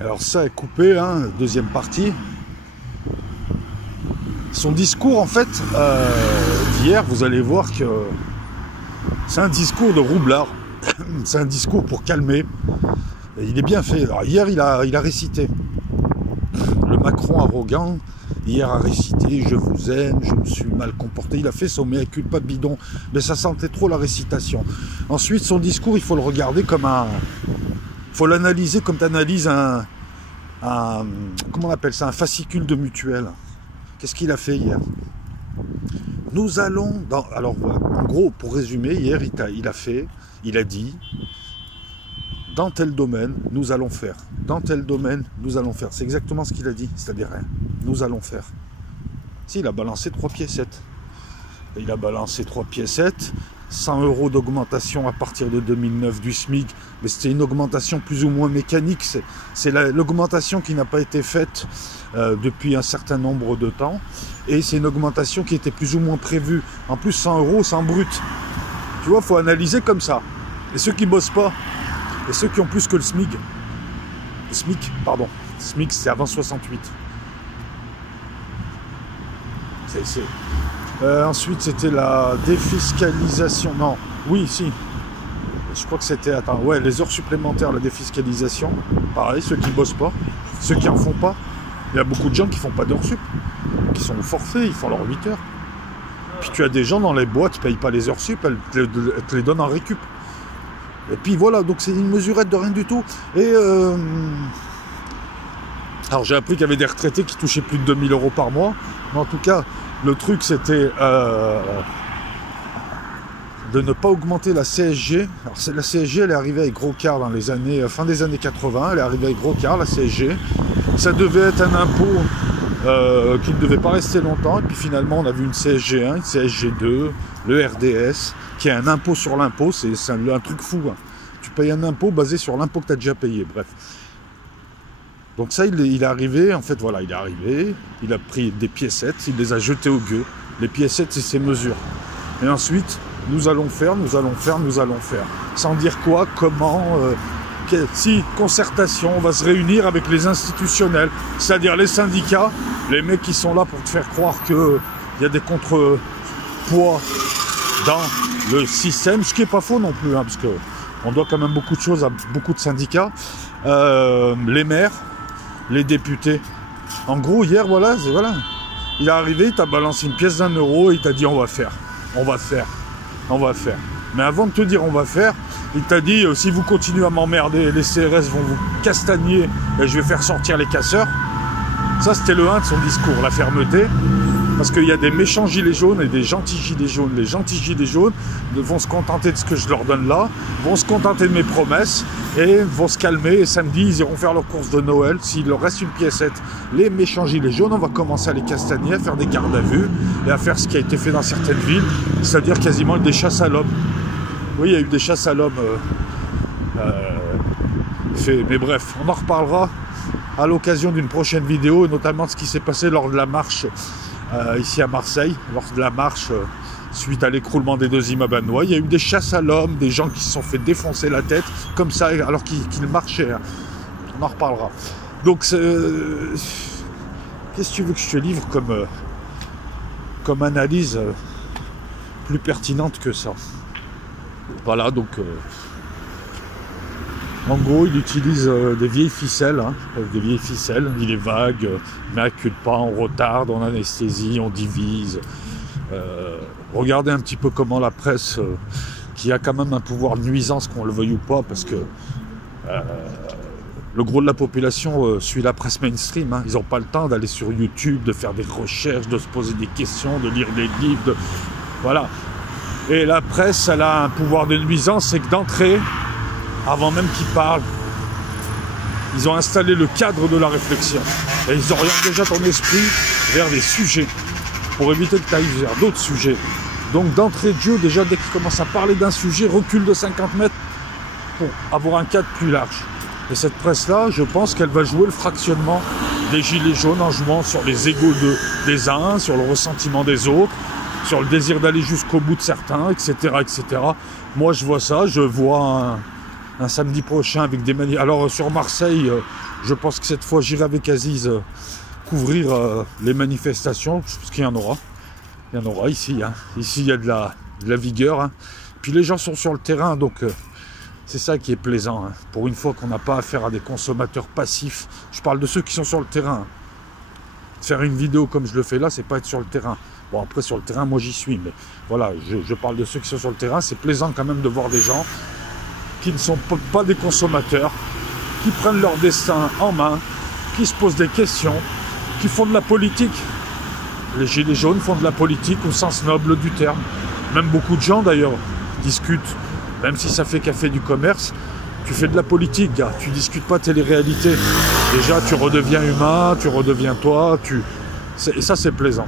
Alors ça est coupé, hein, deuxième partie. Son discours, en fait, d'hier, vous allez voir que c'est un discours de roublard. C'est un discours pour calmer. Et il est bien fait. Alors hier, il a récité. Le Macron arrogant, hier a récité « Je vous aime, je me suis mal comporté ». Il a fait son mea culpa bidon, mais ça sentait trop la récitation. Ensuite, son discours, il faut le regarder comme un... Il faut l'analyser comme tu analyses un... Comment on appelle ça? Un fascicule de mutuelle. Qu'est-ce qu'il a fait hier? Nous allons... Alors, en gros, pour résumer, hier, il a dit... Dans tel domaine, nous allons faire. Dans tel domaine, nous allons faire. C'est exactement ce qu'il a dit, c'est-à-dire rien. Nous allons faire. Si, il a balancé 3 piécettes. Il a balancé 3 piécettes, 100 € d'augmentation à partir de 2009 du SMIC, mais c'était une augmentation plus ou moins mécanique. C'est l'augmentation qui n'a pas été faite depuis un certain nombre de temps, et c'est une augmentation qui était plus ou moins prévue. En plus, 100 €, c'est en brut. Tu vois, il faut analyser comme ça. Et ceux qui ne bossent pas, et ceux qui ont plus que le SMIC, SMIC c'est avant 68. Ensuite c'était la défiscalisation, non, oui, si, je crois que c'était, les heures supplémentaires, la défiscalisation, pareil, ceux qui bossent pas, ceux qui en font pas, il y a beaucoup de gens qui font pas d'heures sup, qui sont au forfait, ils font leurs 8 heures. Puis tu as des gens dans les boîtes qui payent pas les heures sup, elles te les donnent en récup. Et puis voilà, donc c'est une mesurette de rien du tout. Et alors j'ai appris qu'il y avait des retraités qui touchaient plus de 2000 € par mois. Mais en tout cas, le truc c'était de ne pas augmenter la CSG. Alors la CSG, elle est arrivée avec gros quart dans les années, fin des années 80. Elle est arrivée avec gros quart, la CSG. Ça devait être un impôt qui ne devait pas rester longtemps. Et puis finalement, on a vu une CSG1, une CSG2, le RDS, qui est un impôt sur l'impôt. C'est un truc fou. Hein. Tu payes un impôt basé sur l'impôt que tu as déjà payé. Bref. Donc ça, il est arrivé. En fait, voilà, il est arrivé. Il a pris des piécettes. Il les a jetées au gueux. Les piécettes, c'est ses mesures. Et ensuite, nous allons faire. Sans dire quoi, comment... Si, concertation, on va se réunir avec les institutionnels, c'est-à-dire les syndicats, les mecs qui sont là pour te faire croire qu'il y a des contrepoids dans le système, ce qui n'est pas faux non plus, hein, parce qu'on doit quand même beaucoup de choses à beaucoup de syndicats, les maires, les députés. En gros, hier, voilà, il est arrivé, il t'a balancé une pièce d'1 € et il t'a dit on va faire. Mais avant de te dire on va faire, il t'a dit si vous continuez à m'emmerder, les CRS vont vous castagner et je vais faire sortir les casseurs. Ça, c'était le 1 de son discours, la fermeté. Parce qu'il y a des méchants gilets jaunes et des gentils gilets jaunes. Les gentils gilets jaunes vont se contenter de ce que je leur donne là, vont se contenter de mes promesses et vont se calmer. Et samedi, ils iront faire leurs courses de Noël. S'il leur reste une piécette, les méchants gilets jaunes, on va commencer à les castagner, à faire des gardes à vue et à faire ce qui a été fait dans certaines villes, c'est-à-dire quasiment des chasses à l'homme. Oui, il y a eu des chasses à l'homme mais bref, on en reparlera à l'occasion d'une prochaine vidéo, notamment de ce qui s'est passé lors de la marche ici à Marseille, lors de la marche suite à l'écroulement des 2 immeubles à Noailles. Il y a eu des chasses à l'homme, des gens qui se sont fait défoncer la tête, comme ça, alors qu'ils marchaient. Hein. On en reparlera. Donc, qu'est-ce que tu veux que je te livre comme analyse plus pertinente que ça? Voilà, donc... en gros, il utilise des vieilles ficelles, il est vague, mais pas, on retarde, on anesthésie, on divise. Regardez un petit peu comment la presse, qui a quand même un pouvoir de nuisance, qu'on le veuille ou pas, parce que le gros de la population suit la presse mainstream. Hein. Ils n'ont pas le temps d'aller sur YouTube, de faire des recherches, de se poser des questions, de lire des livres. Voilà. Et la presse, elle a un pouvoir de nuisance, c'est que d'entrée, avant même qu'ils parlent, ils ont installé le cadre de la réflexion. Et ils orientent déjà ton esprit vers des sujets, pour éviter que tu ailles vers d'autres sujets. Donc d'entrée de jeu, déjà dès qu'ils commencent à parler d'un sujet, recule de 50 mètres pour avoir un cadre plus large. Et cette presse-là, je pense qu'elle va jouer le fractionnement des gilets jaunes en jouant sur les égos des uns, sur le ressentiment des autres, sur le désir d'aller jusqu'au bout de certains, etc., etc. Moi, je vois ça, je vois un samedi prochain avec des manifs. Alors, sur Marseille, Je pense que cette fois, j'irai avec Aziz couvrir les manifestations, parce qu'il y en aura. Il y en aura ici. Hein. Ici, il y a de la vigueur. Hein. Puis les gens sont sur le terrain, donc c'est ça qui est plaisant. Hein. Pour une fois qu'on n'a pas affaire à des consommateurs passifs. Je parle de ceux qui sont sur le terrain. Faire une vidéo comme je le fais là, c'est pas être sur le terrain. Bon, après, sur le terrain, moi, j'y suis. Mais voilà, je parle de ceux qui sont sur le terrain. C'est plaisant quand même de voir des gens qui ne sont pas des consommateurs, qui prennent leur destin en main, qui se posent des questions, qui font de la politique. Les gilets jaunes font de la politique au sens noble du terme. Même beaucoup de gens, d'ailleurs, discutent. Même si ça fait café du commerce, tu fais de la politique, gars. Tu discutes pas télé-réalité. Déjà, tu redeviens humain, tu redeviens toi. Et ça, c'est plaisant.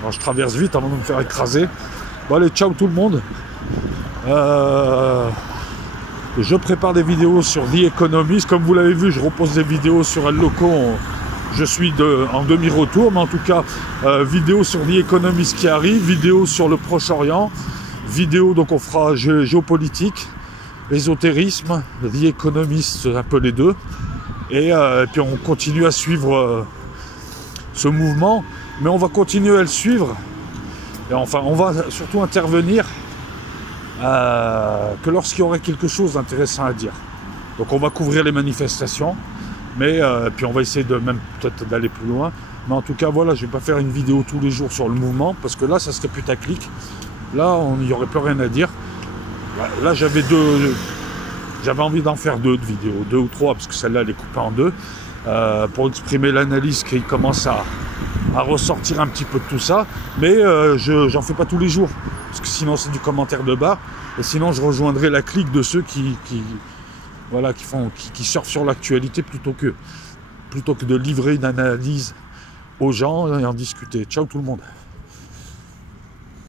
Alors, je traverse vite avant de me faire écraser. Bon, allez, ciao tout le monde. Je prépare des vidéos sur The Economist. Comme vous l'avez vu, je repose des vidéos sur El Loco. Je suis en demi-retour, mais en tout cas, vidéo sur The Economist qui arrive, vidéo sur le Proche-Orient, vidéo, donc on fera géopolitique, ésotérisme, The Economist, un peu les deux. Et puis on continue à suivre ce mouvement, mais on va continuer à le suivre. Et enfin, on va surtout intervenir que lorsqu'il y aurait quelque chose d'intéressant à dire. Donc on va couvrir les manifestations, mais puis on va essayer de même peut-être d'aller plus loin. Mais en tout cas, voilà, je ne vais pas faire une vidéo tous les jours sur le mouvement, parce que là, ça serait putaclic. Là, il n'y aurait plus rien à dire. Là, j'avais envie d'en faire deux de vidéos, 2 ou 3, parce que celle-là, elle est coupée en 2, pour exprimer l'analyse qui commence à ressortir un petit peu de tout ça. Mais j'en fais pas tous les jours, parce que sinon, c'est du commentaire de bas. Et sinon, je rejoindrai la clique de ceux qui surfent sur l'actualité plutôt que de livrer une analyse aux gens et en discuter. Ciao tout le monde.